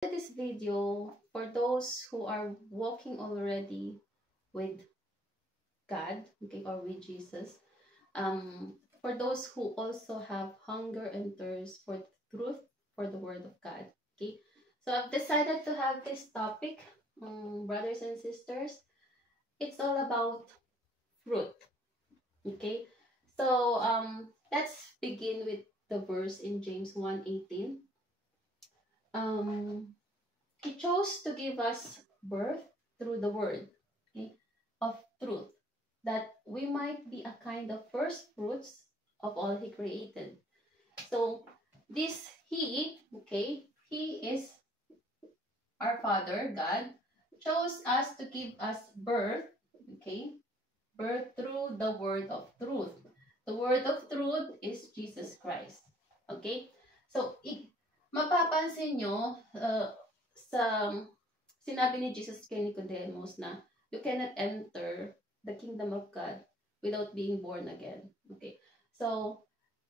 This video for those who are walking already with God, okay, or with Jesus. For those who also have hunger and thirst for the truth, for the Word of God, okay. So I've decided to have this topic, brothers and sisters. It's all about fruit, okay. So let's begin with the verse in James 1:18. Um, He chose to give us birth through the word, okay, of truth, that we might be a kind of first fruits of all He created. So this He, okay, He is our Father, God, chose us to give us birth, okay, birth through the word of truth. The word of truth is Jesus Christ. Okay? So, mapapansin nyo, sa sinabi ni Jesus kay Nicodemus na you cannot enter the kingdom of God without being born again. Okay? So,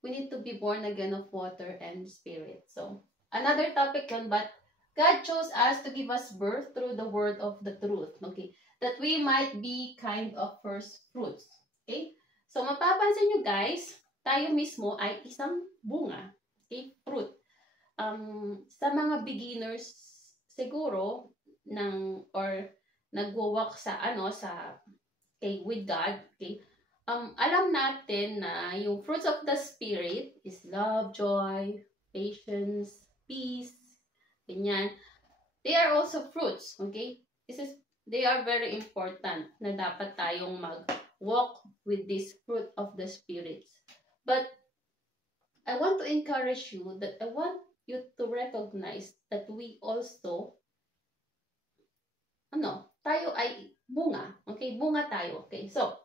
we need to be born again of water and spirit. So, another topic yun, but God chose us to give us birth through the word of the truth. Okay? That we might be kind of first fruits. Okay? So, mapapansin nyo guys, tayo mismo ay isang bunga. Okay? Fruit. Sa mga beginners, siguro, nagwo-walk sa, okay, with God, okay? Alam natin na yung fruits of the Spirit is love, joy, patience, peace, ganyan. They are also fruits, okay? They are very important na dapat tayong mag-walk with this fruit of the spirits. But I want to encourage you that I want you to recognize that we also, tayo ay bunga. Okay? Bunga tayo. Okay? So,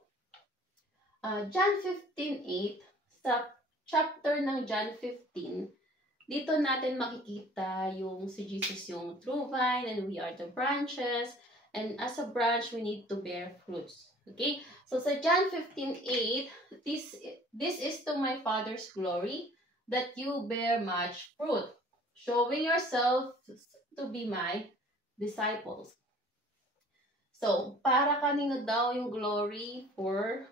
John 15:8, sa chapter ng John 15, dito natin makikita yung si Jesus yung true vine and we are the branches. And as a branch, we need to bear fruits. Okay? So sa John 15:8, this is to my Father's glory, that you bear much fruit, showing yourself to be my disciples. So, para kanino daw yung glory? For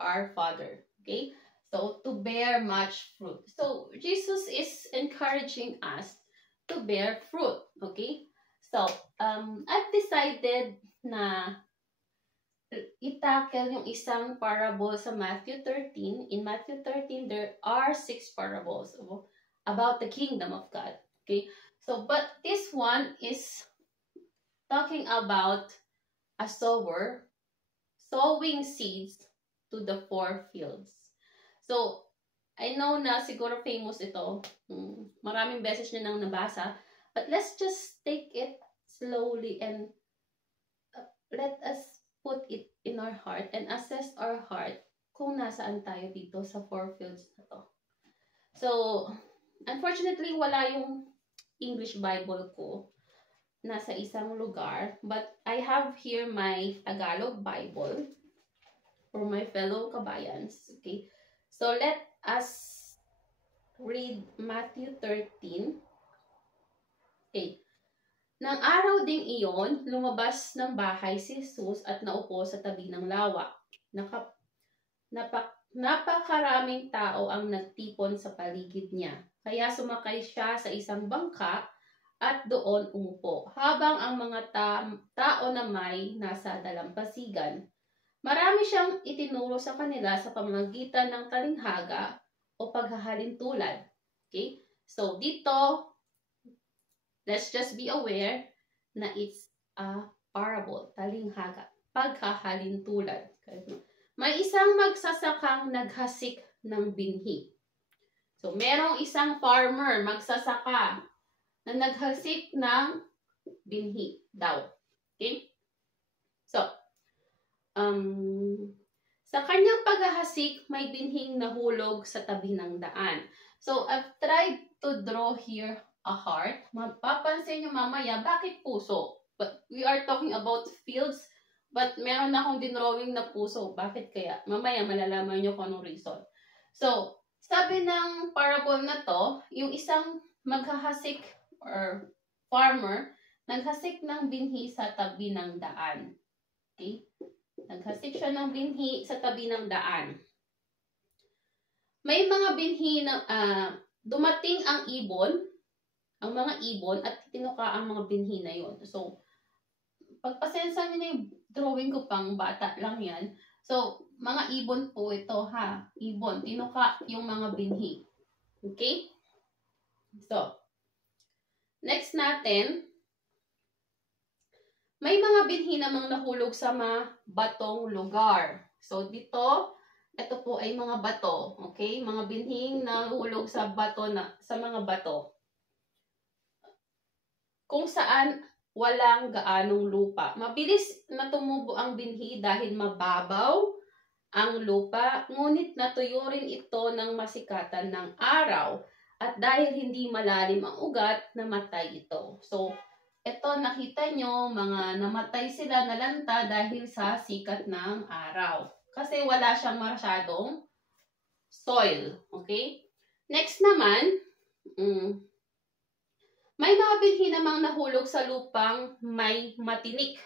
our Father. Okay? So, to bear much fruit. So, Jesus is encouraging us to bear fruit. Okay? So, I've decided na itackle yung isang parable sa Matthew 13. In Matthew 13, there are 6 parables about the kingdom of God. Okay? So, but this one is talking about a sower sowing seeds to the 4 fields. So, I know na siguro famous ito. Maraming beses nyo nang nabasa. But let's just take it slowly and let us put it in our heart and assess our heart kung nasaan tayo dito sa 4 fields na to. So, unfortunately, wala yung English Bible ko nasa isang lugar. But I have here my Tagalog Bible for my fellow kabayans. Okay? So, let us read Matthew 13. Okay. Nang araw ding iyon, lumabas ng bahay si Jesus at naupo sa tabi ng lawa. Napakaraming tao ang nagtipon sa paligid niya. Kaya sumakay siya sa isang bangka at doon umupo, habang ang mga tao na may nasa dalampasigan. Marami siyang itinuro sa kanila sa pamamagitan ng talinghaga o paghahalintulad. Okay? So, dito, let's just be aware na it's a parable, talinghaga, paghahalintulad. Okay? May isang magsasakang naghasik ng binhi. So, merong isang farmer, magsasaka, na naghasik ng binhi daw. Okay? So, sa kanyang paghahasik, may binhing nahulog sa tabi ng daan. So, I've tried to draw here a heart. Mapapansin nyo mamaya, bakit puso? But we are talking about fields, but meron akong dinrawing na puso. Bakit kaya? Mamaya malalaman nyo kung anong reason. So, sabi ng parable na to, yung isang maghahasik or farmer naghasik ng binhi sa tabi ng daan. Okay? Naghasik siya ng binhi sa tabi ng daan. May mga binhi na dumating ang mga ibon at tinuka ang mga binhi na yon. So, pagpasensya niyo na yung drawing ko, pang bata lang yan. So, mga ibon po ito ha. Ibon, tinuka yung mga binhi. Okay? So, next natin, may mga binhi namang nahulog sa mga batong lugar. So, dito, ito po ay mga bato. Okay? Mga binhing nahulog sa mga bato. Kung saan walang gaanong lupa. Mabilis na tumubo ang binhi dahil mababaw ang lupa, ngunit natuyo rin ito ng masikatan ng araw. At dahil hindi malalim ang ugat, namatay ito. So, ito nakita nyo, mga namatay sila, nalanta dahil sa sikat ng araw. Kasi wala siyang masyadong soil. Okay? Next naman, may mga binhi namang nahulog sa lupang may matitinik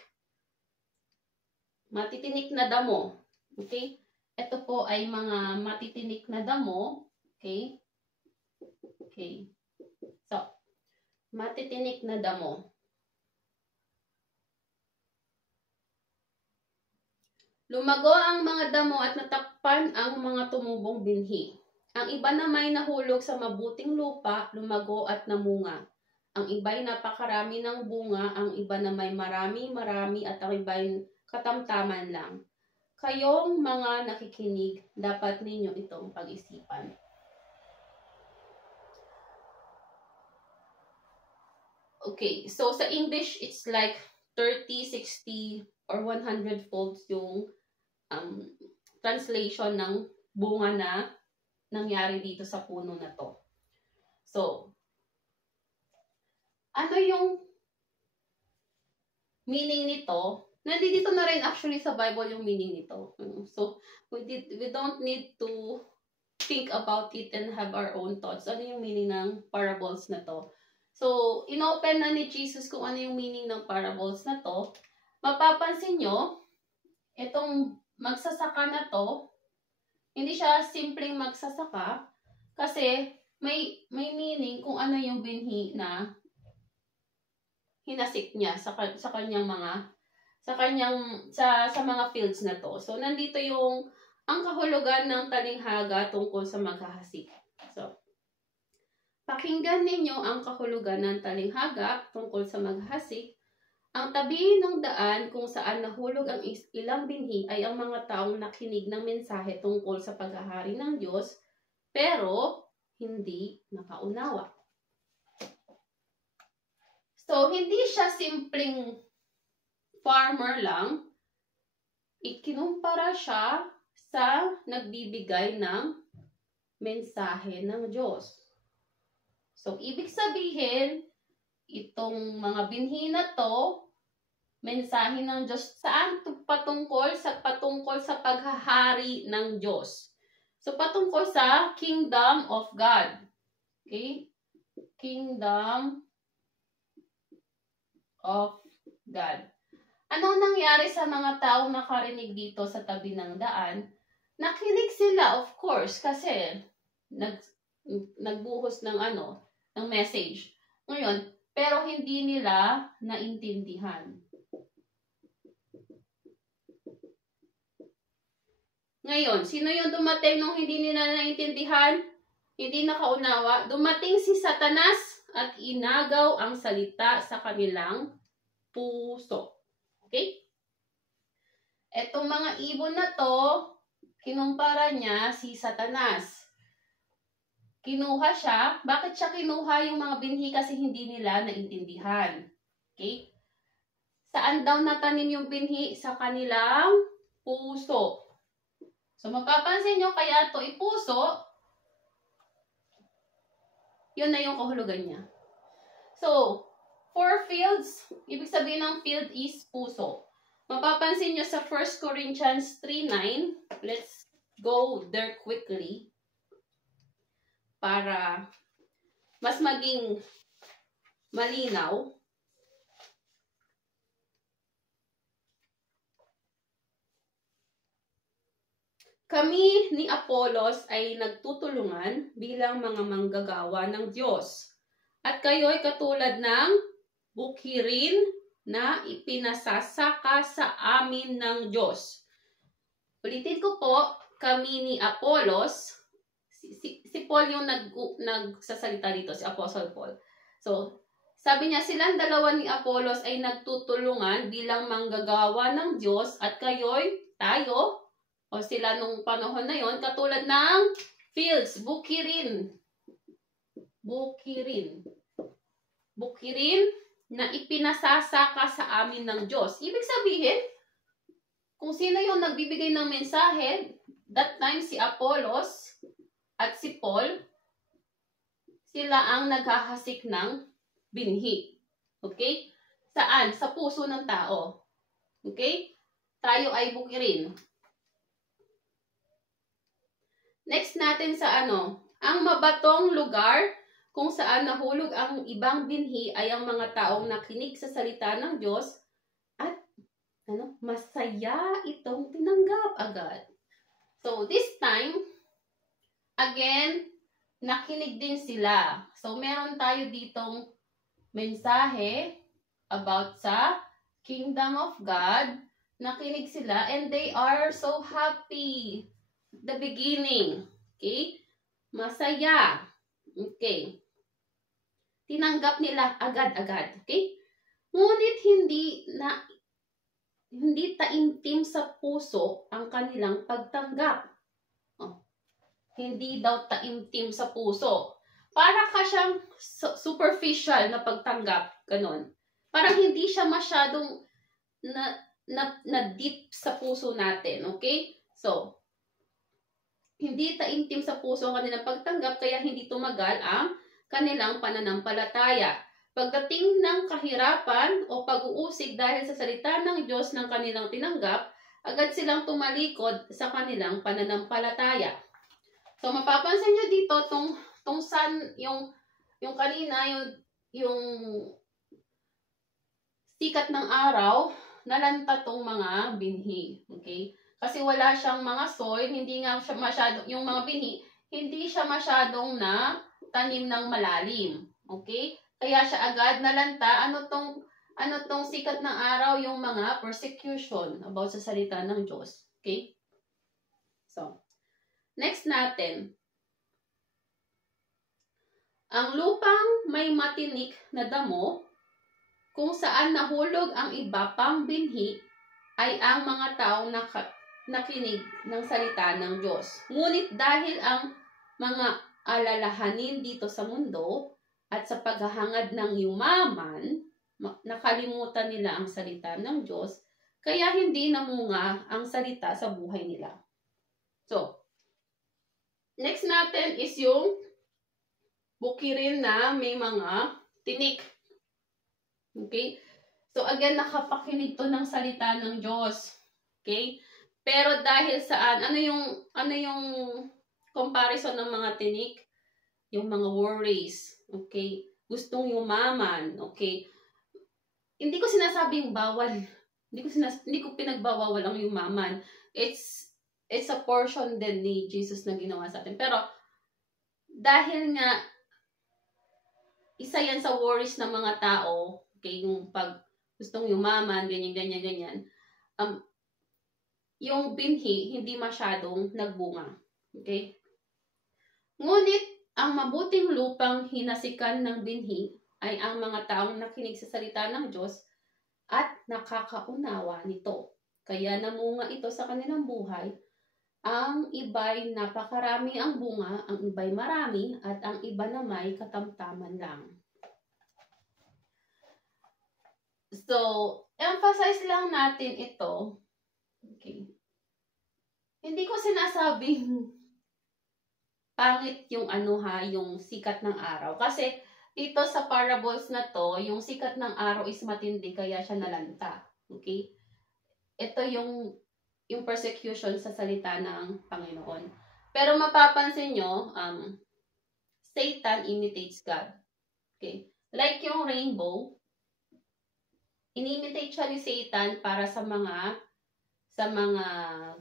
na damo. Okay? Ito po ay mga matitinik na damo. Okay? Okay. So, matitinik na damo. Lumago ang mga damo at natakpan ang mga tumubong binhi. Ang iba naman nahulog sa mabuting lupa, lumago at namunga. Ang iba'y napakarami ng bunga, ang iba naman marami at ang iba'y katamtaman lang. Kayong mga nakikinig, dapat ninyo itong pag-isipan. Okay, so sa English, it's like 30, 60, or 100 folds yung translation ng bunga na nangyari dito sa puno na to. So, ano yung meaning nito? Nandito na rin actually sa Bible yung meaning nito. So, we don't need to think about it and have our own thoughts. Ano yung meaning ng parables na to? So, inopen na ni Jesus kung ano yung meaning ng parables na to. Mapapansin nyo, itong magsasaka na to, hindi siya simpleng magsasaka kasi may meaning kung ano yung binhi na hinasik niya sa mga fields na to. So, nandito yung ang kahulugan ng talinghaga tungkol sa maghahasik. So, pakinggan ninyo ang kahulugan ng talinghaga tungkol sa maghahasik. Ang tabi ng daan kung saan nahulog ang ilang binhi ay ang mga taong nakinig ng mensahe tungkol sa paghahari ng Diyos, pero hindi nakaunawa. So, hindi siya simpleng farmer lang. Ikinumpara siya sa nagbibigay ng mensahe ng Diyos. So, ibig sabihin, itong mga binhi na to, mensahe ng Diyos, saan patungkol sa paghahari ng Diyos. So, patungkol sa kingdom of God. Okay? Kingdom of God. Anong nangyari sa mga taong nakarinig dito sa tabi ng daan? Nakinig sila, of course, kasi nagbuhos ng message. Ngayon, pero hindi nila naintindihan. Ngayon, sino yung dumating nung hindi nila naintindihan? Hindi nakaunawa? Dumating si Satanas at inagaw ang salita sa kanilang puso. Okay? Etong mga ibon na to, kinumpara niya si Satanas. Kinuha siya. Bakit siya kinuha yung mga binhi? Kasi hindi nila naintindihan. Okay? Saan daw natanim yung binhi? Sa kanilang puso. So, mapapansin nyo, kaya ito ipuso, yun na yung kahulugan niya. So, for fields, ibig sabihin ng field is puso. Mapapansin nyo sa 1 Corinthians 3:9, let's go there quickly para mas maging malinaw. Kami ni Apolos ay nagtutulungan bilang mga manggagawa ng Diyos. At kayo ay katulad ng bukirin na ipinasasaka sa amin ng Diyos. Ulitin ko po, kami ni Apolos, si Paul yung nagsasalita dito, si Apostle Paul. So, sabi niya, silang dalawa ni Apolos ay nagtutulungan bilang manggagawa ng Diyos at tayo, o sila nung panahon na yon, katulad ng fields, bukirin na ipinasasaka sa amin ng Diyos. Ibig sabihin, kung sino yung nagbibigay ng mensahe, that time si Apollos at si Paul, sila ang naghahasik ng binhi. Okay? Saan? Sa puso ng tao. Okay? Tayo ay bukirin. Next natin sa ang mabatong lugar kung saan nahulog ang ibang binhi ay ang mga taong nakinig sa salita ng Diyos at masaya itong tinanggap agad. So this time, again, nakinig din sila. So meron tayo ditong mensahe about sa Kingdom of God. Nakinig sila and they are so happy. The beginning. Okay? Masaya. Okay. Tinanggap nila agad-agad. Okay? Ngunit hindi taimtim sa puso ang kanilang pagtanggap. Hindi daw taimtim sa puso. Para ka siyang superficial na pagtanggap. Ganon. Parang hindi siya masyadong na deep sa puso natin. Okay? So, hindi taimtim sa puso ang kanilang pagtanggap kaya hindi tumagal ang kanilang pananampalataya. Pagdating ng kahirapan o pag-uusig dahil sa salita ng Diyos ng kanilang tinanggap, agad silang tumalikod sa kanilang pananampalataya. So mapapansin niyo dito tong sun, yung kanina yung sikat ng araw, nalanta tong mga binhi. Okay? Kasi wala siyang mga soil, hindi nga siya masyado, yung mga binhi, hindi siya masyadong na tanim ng malalim. Okay? Kaya siya agad nalanta. Ano tong sikat ng araw? Yung mga persecution about sa salita ng Diyos. Okay? So, next natin. Ang lupang may matinik na damo, kung saan nahulog ang iba pang binhi, ay ang mga taong nakinig ng salita ng Diyos. Ngunit dahil ang mga alalahanin dito sa mundo at sa paghahangad ng yumaman, nakalimutan nila ang salita ng Diyos, kaya hindi namunga ang salita sa buhay nila. So, next natin is yung bukirin na may mga tinik. Okay? So, again, nakapakinig to ng salita ng Diyos. Okay? Pero dahil saan? Ano yung comparison ng mga tinik? Yung mga worries. Okay? Gustong yumaman. Okay? Hindi ko sinasabing bawal. Hindi ko pinagbawawal ang yumaman. It's a portion din ni Jesus na ginawa sa atin. Pero dahil nga isa yan sa worries ng mga tao, okay, yung pag gustong yumaman, ganyan. Yung binhi, hindi masyadong nagbunga. Okay? Ngunit, ang mabuting lupang hinasikan ng binhi ay ang mga taong nakinig sa salita ng Diyos at nakakaunawa nito. Kaya namunga ito sa kanilang buhay. Ang iba'y napakarami ang bunga, ang iba'y marami, at ang iba na may katamtaman lang. So, emphasize lang natin ito. Okay. Hindi ko sinasabing pangit yung yung sikat ng araw. Kasi dito sa parables na to, yung sikat ng araw is matindi kaya siya nalanta. Okay? Ito yung persecution sa salita ng Panginoon. Pero mapapansin nyo, Satan imitates God. Okay? Like yung rainbow, inimitate siya ni Satan para sa mga sa mga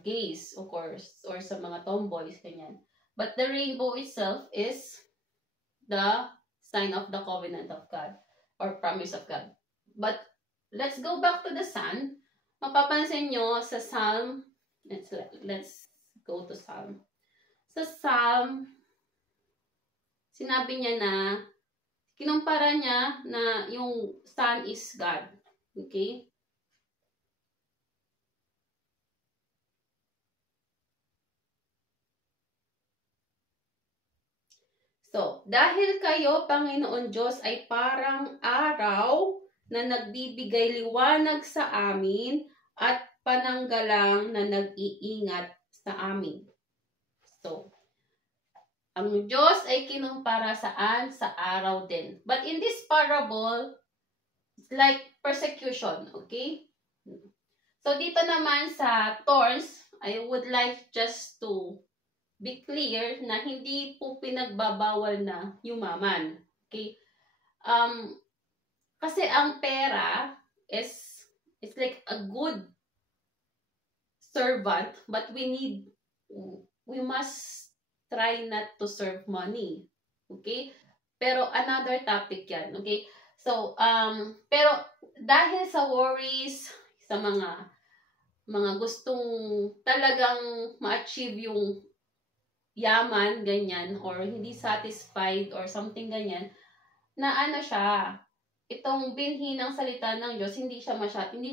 gays, of course, or sa mga tomboys, ganyan. But the rainbow itself is the sign of the covenant of God or promise of God. But let's go back to the sun. Mapapansin nyo sa Psalm, let's go to Psalm. Sa Psalm, sinabi niya na, kinumpara niya na yung sun is God. Okay? So, dahil kayo, Panginoon Diyos, ay parang araw na nagbibigay liwanag sa amin at pananggalang na nag-iingat sa amin. So, ang Diyos ay kinumpara saan? Sa araw din. But in this parable, it's like persecution, okay? So, dito naman sa thorns, I would like just to be clear na hindi po pinagbabawal na yumaman. Okay? Kasi ang pera is, it's like a good servant, but we must try not to serve money. Okay? Pero another topic yan. Okay? So, pero dahil sa worries, sa mga gustong talagang ma-achieve yung yaman, ganyan, or hindi satisfied, or something ganyan, na ano siya, itong binhi ng salita ng Diyos, hindi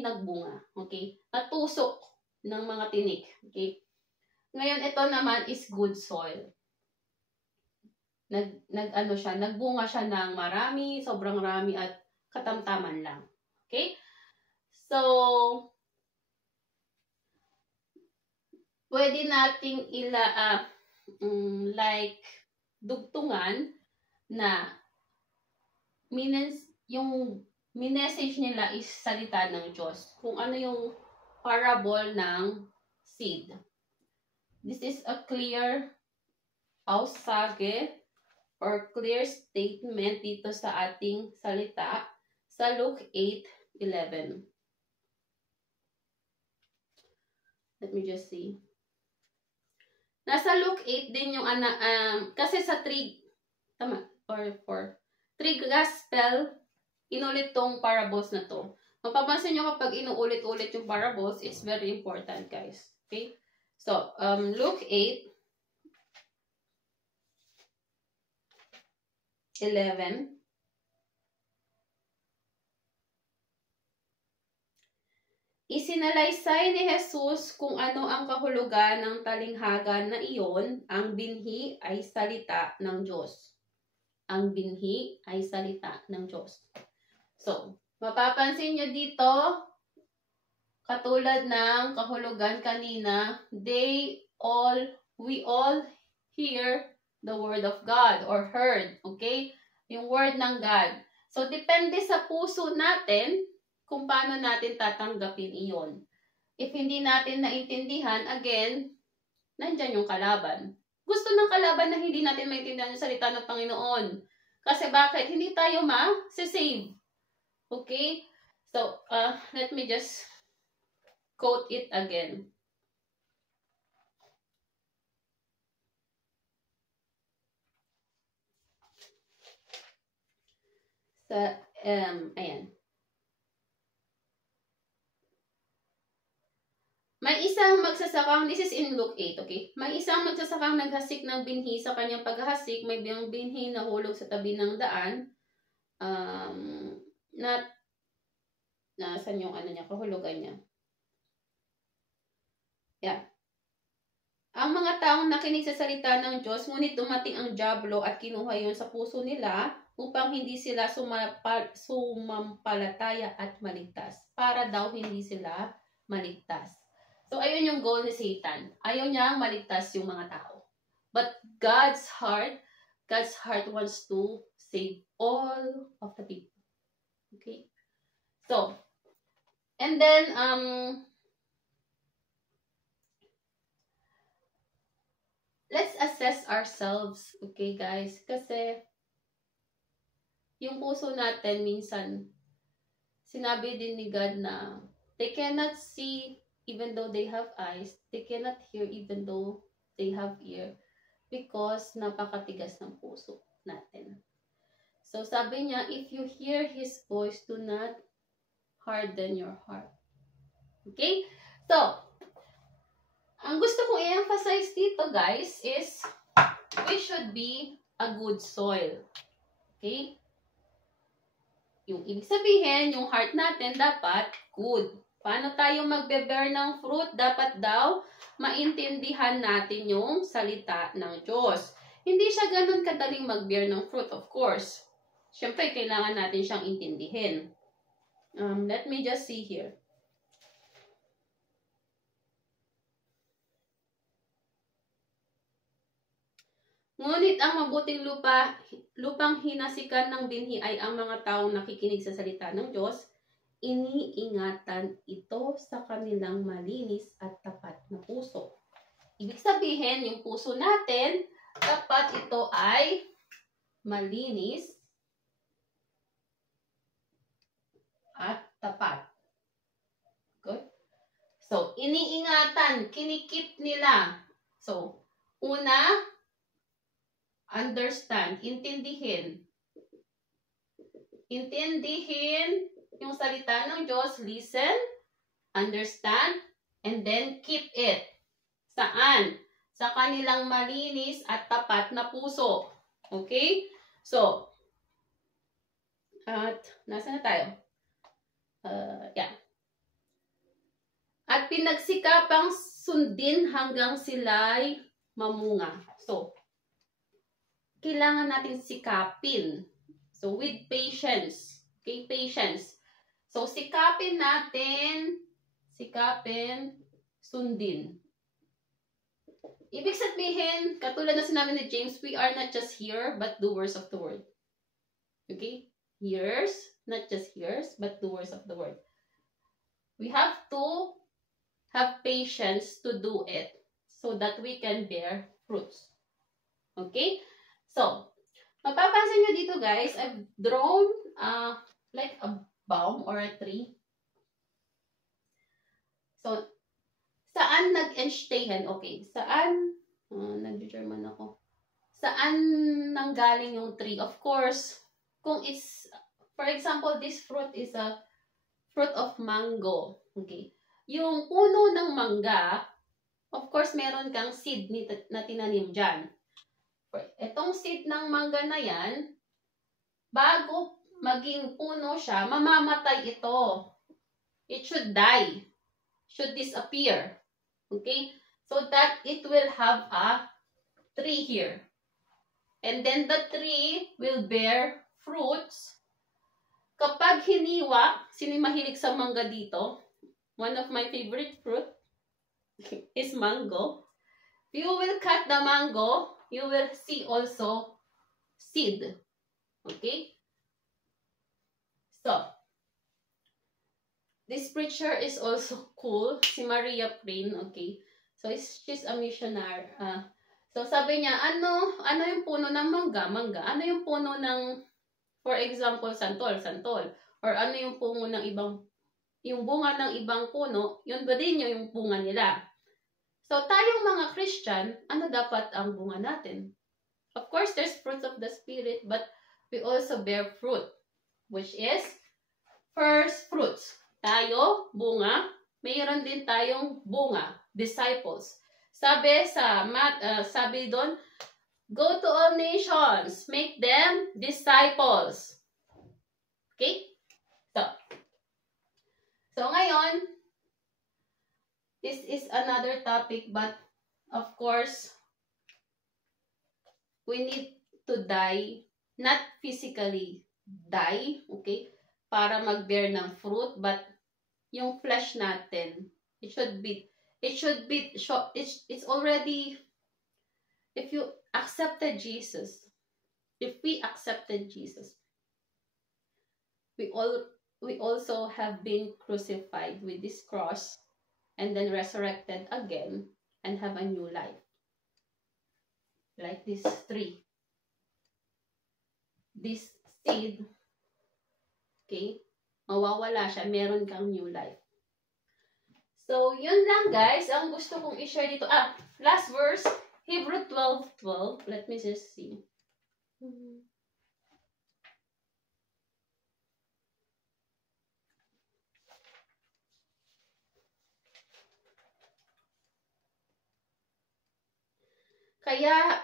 nagbunga, okay? Natusok ng mga tinik, okay? Ngayon, ito naman is good soil. Nagbunga siya ng marami, sobrang rami, at katamtaman lang, okay? So, pwede nating like dugtungan na yung message nila is salita ng Diyos. Kung ano yung parable ng seed. This is a clear aussage or clear statement dito sa ating salita sa Luke 8:11. Let me just see. Nasa Luke 8 din yung kasi sa 3 gospel, inulit tong parables na to. Mapapansin nyo kapag inuulit-ulit yung parables, it's very important, guys. Okay? So, Luke 8:11. Isinalaysay ni Jesus kung ano ang kahulugan ng talinghaga na iyon, ang binhi ay salita ng Diyos. Ang binhi ay salita ng Diyos. So, mapapansin nyo dito, katulad ng kahulugan kanina, we all hear the word of God or heard, okay? Yung word ng God. So, depende sa puso natin kung paano natin tatanggapin iyon. If hindi natin naintindihan, again, nandyan yung kalaban. Gusto ng kalaban na hindi natin maintindihan yung salita ng Panginoon. Kasi bakit? Hindi tayo ma-save. Okay? So, let me just quote it again. Ayan. May isang magsasakang, this is in Luke 8, okay? May isang magsasakang naghasik ng binhi sa kanyang paghahasik, may biyang binhi na hulog sa tabi ng daan. Saan yung kahulugan niya? Yeah. Ang mga taong nakinig sa salita ng Diyos, ngunit dumating ang dyablo at kinuha yun sa puso nila upang hindi sila sumampalataya at maligtas. Para daw hindi sila maligtas. So, ayun yung goal ni Satan. Ayaw niyang maligtas yung mga tao. But God's heart wants to save all of the people. Okay? So, and then, let's assess ourselves. Okay, guys? Kasi, yung puso natin, minsan, sinabi din ni God na they cannot see even though they have eyes, they cannot hear even though they have ear because napakatigas ng puso natin. So sabi niya, if you hear His voice, do not harden your heart. Okay? So, ang gusto kong i-emphasize dito, guys, is we should be a good soil. Okay? Yung ibig sabihin, yung heart natin dapat good. Paano tayo magbe-bear ng fruit? Dapat daw maintindihan natin yung salita ng Diyos. Hindi siya ganun kadaling mag-bear ng fruit, of course. Siyempre, kailangan natin siyang intindihin. Let me just see here. Ngunit ang mabuting lupang hinasikan ng binhi ay ang mga taong nakikinig sa salita ng Diyos, iniingatan ito sa kanilang malinis at tapat na puso. Ibig sabihin, yung puso natin, dapat ito ay malinis at tapat. Good? So, iniingatan, kinikip nila. So, una, understand, intindihin. Intindihin yung salita ng Diyos, listen, understand, and then keep it. Saan? Sa kanilang malinis at tapat na puso. Okay? So, at nasa na tayo? Yeah. At pinagsikapang sundin hanggang sila'y mamunga. So, kailangan natin sikapin. So, with patience. Okay, patience. So, sikapin natin, sundin. Ibig sabihin, katulad na sinabi ni James, we are not just hearers, but doers of the word. Okay? Hearers, not just hearers, but doers of the word. We have to have patience to do it so that we can bear fruits. Okay? So, mapapansin nyo dito guys, I've drawn like a baum or a tree. So, saan nag-entstehen? Okay, saan, nag-German ako. Saan nanggaling yung tree? Of course, kung it's, for example, this fruit is a fruit of mango. Okay. Yung puno ng mangga, of course, meron kang seed na tinanim dyan. Itong seed ng mangga na yan, bago maging puno siya, mamamatay ito. It should die. Should disappear. Okay? So that it will have a tree here. And then the tree will bear fruits. Kapag hiniwa, sino mahilig sa mangga dito? One of my favorite fruit is mango. You will cut the mango, you will see also seed. Okay? So, this preacher is also cool. Si Maria Prin, okay? So, she's a missionary. So, sabi niya, ano yung puno ng mangga? Ano yung puno ng, for example, santol? Or ano yung puno ng yung bunga ng ibang puno, yun ba din yung bunga nila? So, tayong mga Christian, ano dapat ang bunga natin? Of course, there's fruits of the Spirit, but we also bear fruit, which is first fruits. Tayo, bunga, mayroon din tayong bunga, disciples. Sabi doon, go to all nations, make them disciples. Okay? So ngayon, this is another topic, but of course, we need to die, not physically die, okay, para mag-bear ng fruit, but yung flesh natin, it's already, if you accepted Jesus, if we accepted Jesus, we also have been crucified with this cross and then resurrected again and have a new life. Like this tree. This seed, okay, mawawala siya, meron kang new life. So, yun lang guys, ang gusto kong i-share dito. Last verse, Hebrew 12:12. Let me just see. Kaya,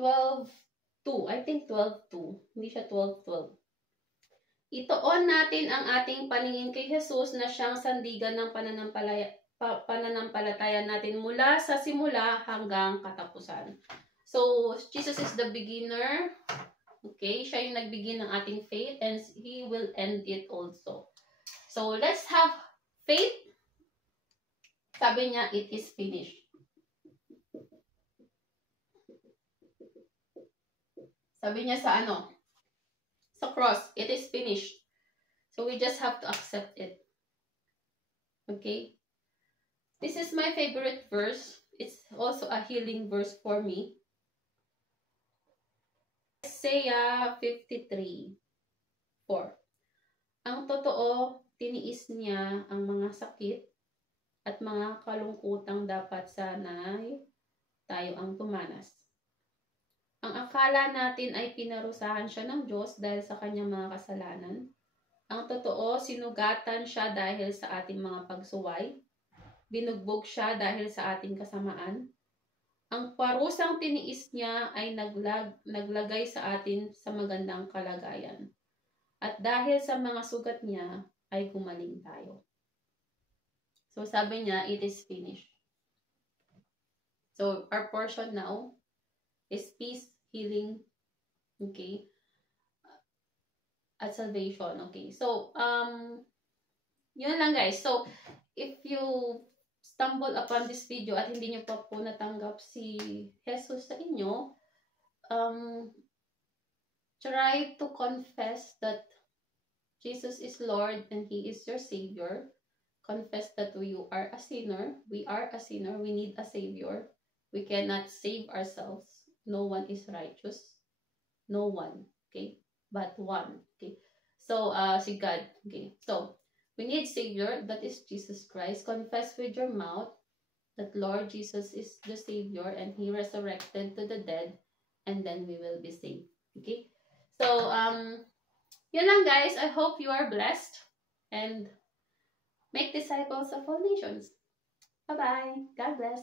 12:2. I think 12:2. Hindi siya 12:12. Ituon natin ang ating paningin kay Jesus na siyang sandigan ng pananampalataya natin mula sa simula hanggang katapusan. So, Jesus is the beginner. Okay? Siya yung nagbigin ng ating faith and He will end it also. So, let's have faith. Sabi niya, it is finished. Sabi niya sa sa cross, it is finished. So we just have to accept it. Okay? This is my favorite verse. It's also a healing verse for me. Isaiah 53:4. Ang totoo, tiniis niya ang mga sakit at mga kalungkutang dapat sana'y tayo ang tumanas. Ang akala natin ay pinarusahan siya ng Diyos dahil sa kanyang mga kasalanan. Ang totoo, sinugatan siya dahil sa ating mga pagsuway. Binugbog siya dahil sa ating kasamaan. Ang parusang tiniis niya ay naglagay sa atin sa magandang kalagayan. At dahil sa mga sugat niya, ay gumaling tayo. So sabi niya, it is finished. So our portion now is peace, healing, okay, at salvation, okay. So, yun lang guys. So, if you stumble upon this video at hindi nyo pa po natanggap si Jesus sa inyo, try to confess that Jesus is Lord and He is your Savior. Confess that you are a sinner. We are a sinner. We need a Savior. We cannot save ourselves. No one is righteous. No one. Okay? But one. Okay? So, si God. Okay? So, we need Savior. That is Jesus Christ. Confess with your mouth that Lord Jesus is the Savior and He resurrected to the dead. And then we will be saved. Okay? So, yun lang guys. I hope you are blessed. And make disciples of all nations. Bye-bye. God bless.